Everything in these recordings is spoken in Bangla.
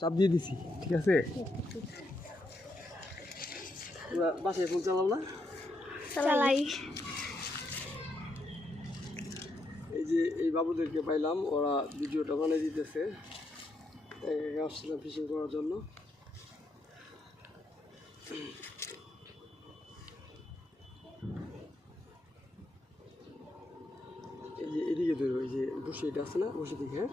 চাপ দিয়ে দিছি, ঠিক আছে। তোমরা বাসায় ফোন চালাও না? চালাই। এই যে এই বাবুদেরকে পাইলাম, ওরা ভিডিওটা বানিয়ে দিতেছে, আসছিলাম ফিশিং করার জন্য। এই যে এদিকে ধরো, এই যে বসে এটা আছে না, বসে দিকে। হ্যাঁ,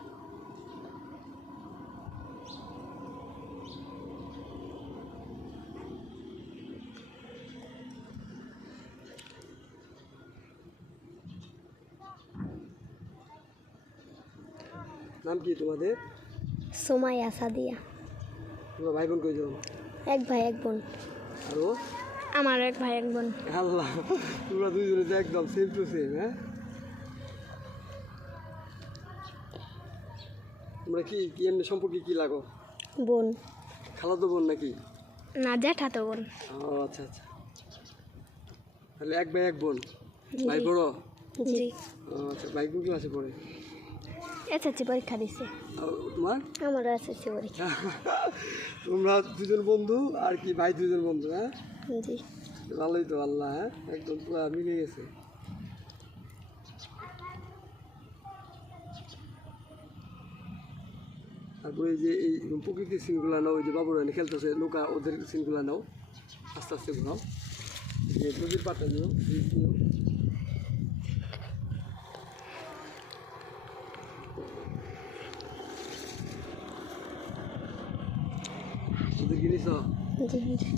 নাম কি তোমাদের? সুমাইয়া, সাদিয়া। তোমরা ভাই বোন কয়জন? এক ভাই এক বোন। আরো আমার এক ভাই এক বোন। আল্লাহ, তোমরা দুইজনে তো একদম সেম টু সেম। হ্যাঁ, তোমরা কি কি এমনি সম্পর্কে কি লাগো? বোন। খালাতো বোন নাকি? না, জ্যাঠাতো বোন। ও আচ্ছা আচ্ছা, তাহলে এক ভাই এক বোন। জি, ভাই বড়? জি। ও আচ্ছা, ভাই কোন ক্লাসে পড়ে? এসএসসি পরীক্ষা দিছে। তোমার? আমারও এসএসসি পরীক্ষা। তোমরা দুজন বন্ধু আর কি, ভাই দুজন বন্ধু? হ্যাঁ, জি। ভালোই তো। আল্লাহ, হ্যাঁ, একদম পুরো মিলে গেছে। তারপরে এই যে এই প্রকৃতির সিনগুলো নাও, ওই যে বাবুরা খেলতেছে নৌকা, ওদের সিনগুলো নাও, আস্তে আস্তে ঘুরাও। যে নদীর পাতা নিও, ব্রিজ নিও। ওদের জিনিস জি, জি।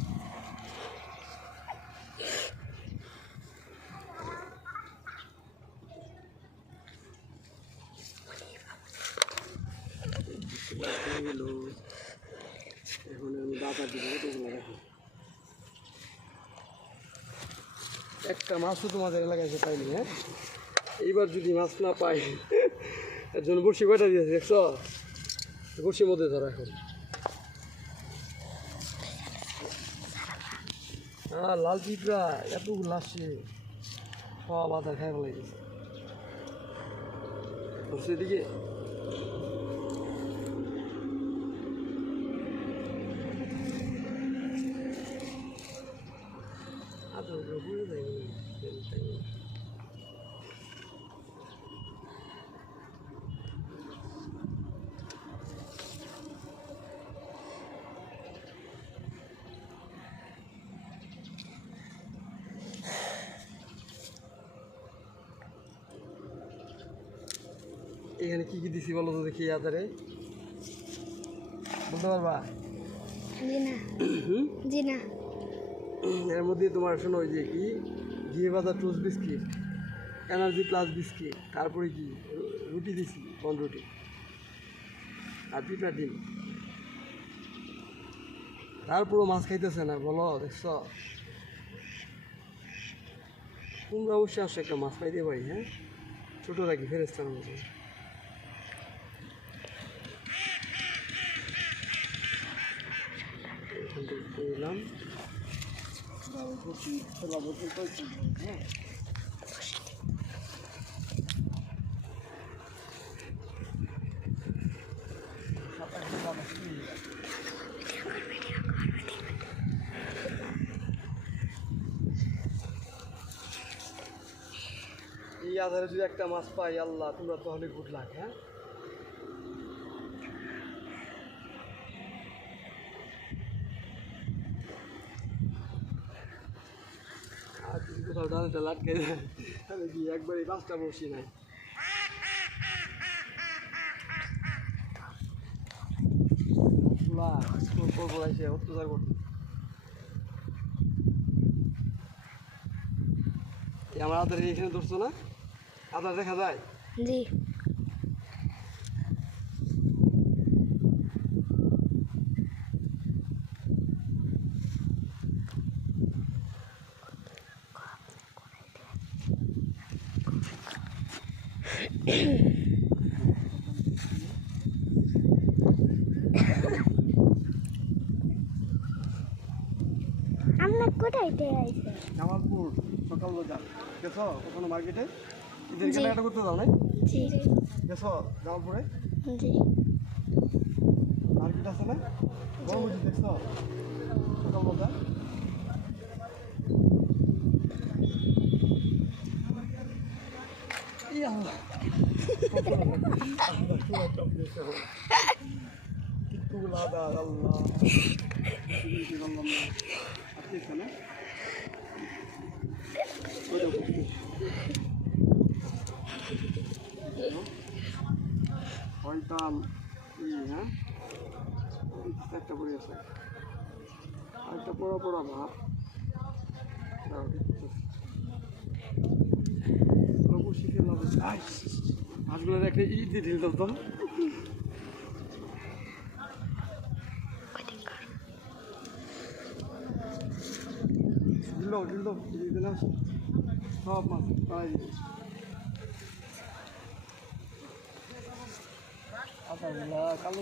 গেলো। এখন আমি দাঁত দিব, ওগুলো রাখি। একটা মাছও তোমাদের এলাকায় এসে পাইনি। হ্যাঁ, এইবার যদি মাছ না পাই, এর জন্য বড়শি কয়টা দিয়েছে দেখছ? বড়শির মধ্যে ধরা এখন। হ্যাঁ, লাল চিপড়া এতগুলো আসছে, সব আধা খাই ভালো গেছে। সেদিকে এখানে কি কি দিছি বলো তো দেখি, আদারে বলতে পারবা? জি না। জি না। এর মধ্যে তোমার শোনো, ওই যে কি ঘিয়ে ভাজা toast biscuit, energy plus biscuit, তারপরে কি রুটি দিছি, কোন রুটি, আর পিঁপড়া ডিম। তারপরও মাছ খাইতেছে না, বলো দেখছ? তোমরা অবশ্যই আসো, একটা মাছ পাইতে পারি। হ্যাঁ, ছোটো রাখি ফেরেস্তার মতো। এখান থেকে পেলাম। হ্যাঁ, এই আধারে যদি একটা মাছ পাই, আল্লাহ, তোমরা তো অনেক গুড লাক। হ্যাঁ, আর যদি কোথাও ডালটা লাটকে যায়, তাহলে কি একবারে পাঁচটা বসি নাই। অত্যাচার করতে আমার আধারে এখানে ধরছো না? আধার দেখা যায়? জি। আমরা কোথায় আইছে? জামালপুর সকাল বাজার গেছো কখনো মার্কেটে? ঈদের কেনাকাটা করতে যাও নাই? জি। গেছো জামালপুরে? জি। মার্কেট আছে না বড় দেখছো ছোট মজা কিট্টু লাদা আল্লাহ আছে না শয়তান হ্যাঁ একটা পড়ে আছে একটা পড়া পড়া ভাব শিখে মাছগুলোর একটা ইট দিয়ে ঢেলতাম তো দিলাম সব মাছ তাই কালো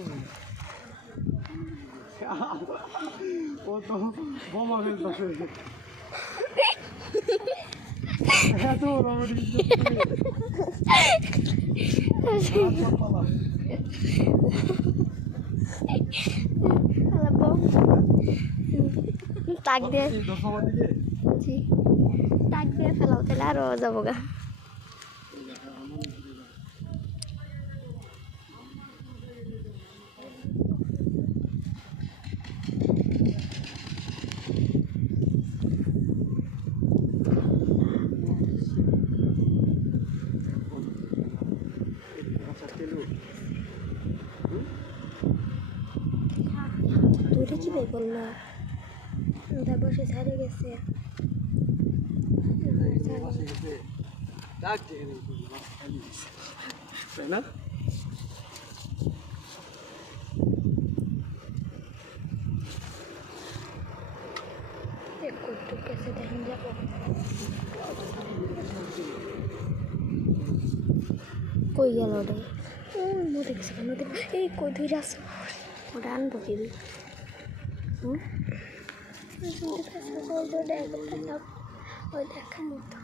ও তো বোমা ফেলতেছে এত তাক দিয়ে জি তাক দিয়ে ফেলাও তাহলে আরো যাবো গা দূরে কি বের করলো ওটা বসে ছাড়ে গেছে তাই না একটু কেসে দেখেন যাবো কই গেল ওটা মরে গেছে কেন এই কই ধরে আসো ওটা আনবো কি ওই দেখার মতো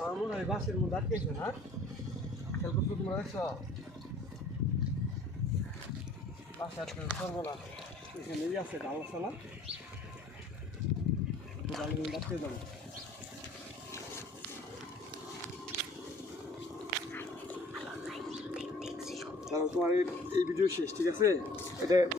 আমার মনে হয় বাসের মধ্যে আটকেছে না খেয়াল করছো তোমরা দেখছো বাসে আটকে করবো না এখানেই আছে ডাল আছে না ডালের মধ্যে আটকে যাবো তাহলে তোমার এই ভিডিও শেষ ঠিক আছে এটা